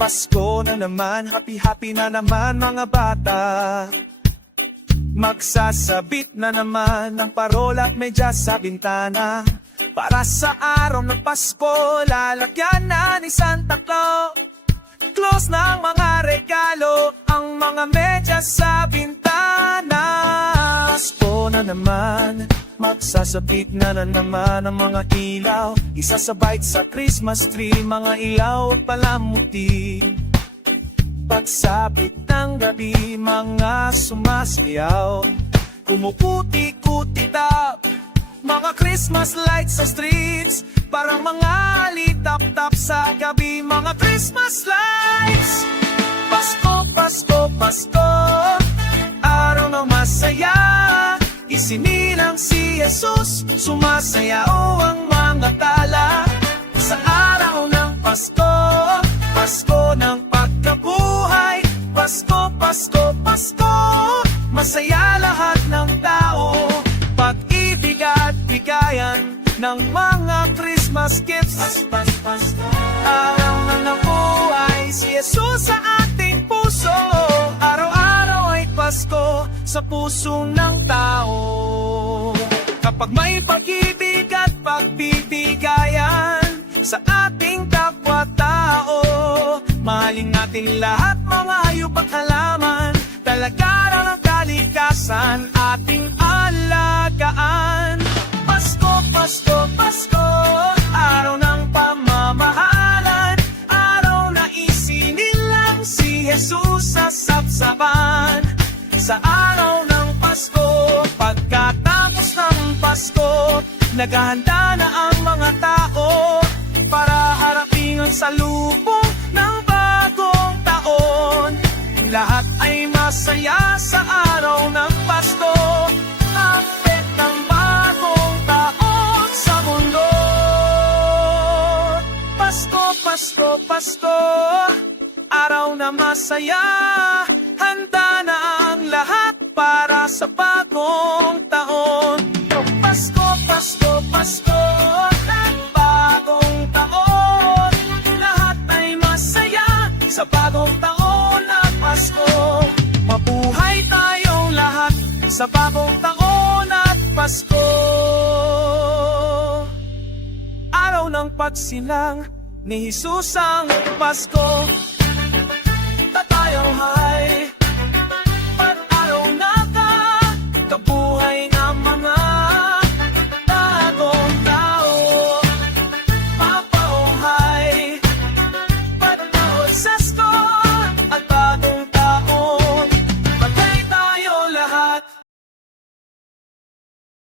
Pasko na naman, happy na naman mga bata. Magsasabit na naman ng parola at medyas sa bintana. Para sa araw ng Pasko, lalagyan na ni Santa Claus close ng mga regalo, ang mga medyas sa bintana. Pasko na naman, magsasabit na naman ang mga ilaw. Isasabay sa Christmas tree, mga ilaw at palamuti. Pagsapit ng gabi, mga sumasayaw. Kumuputi-kutitap, mga Christmas lights sa streets. Parang mga litap-tap sa gabi, mga Christmas lights. Pasko, Pasko, Pasko, araw ng masaya. Isinilang si Jesus, sumasayaw ang mga tala. Sa araw ng Pasko, Pasko ng pagkabuhay. Pasko, Pasko, Pasko, masaya lahat ng tao. Pag-ibig at bigayan ng mga Christmas gifts. Araw na nabuhay si Jesus sa ating puso. Araw-araw ay Pasko sa puso ng tao. Kapag may pag-ibig at pagbibigayan sa ating kapwa-tao, mahalin natin lahat mga hayop at halaman. Talagaran ang kalikasan ating alagaan. Pasko, Pasko, Pasko, araw ng pamamahalan. Araw na isinilang si Jesus sa sapsapan. Sa araw ng Pasko, pagkatapos ng Pasko, naghahanda na ang mga tao para harapin ang salubong ng bagong taon. Lahat ay masaya sa araw ng Pasko. Hapit ng bagong taon sa mundo. Pasko, Pasko, Pasko, araw na masaya. Handa na ang lahat para sa bagong taon. Pasko, Pasko, Pasko, bagong taon. Lahat ay masaya sa bagong taon na Pasko. Mabuhay tayong lahat sa bagong taon at Pasko. Araw ng pagsilang ni Jesus ang Pasko. Tatayong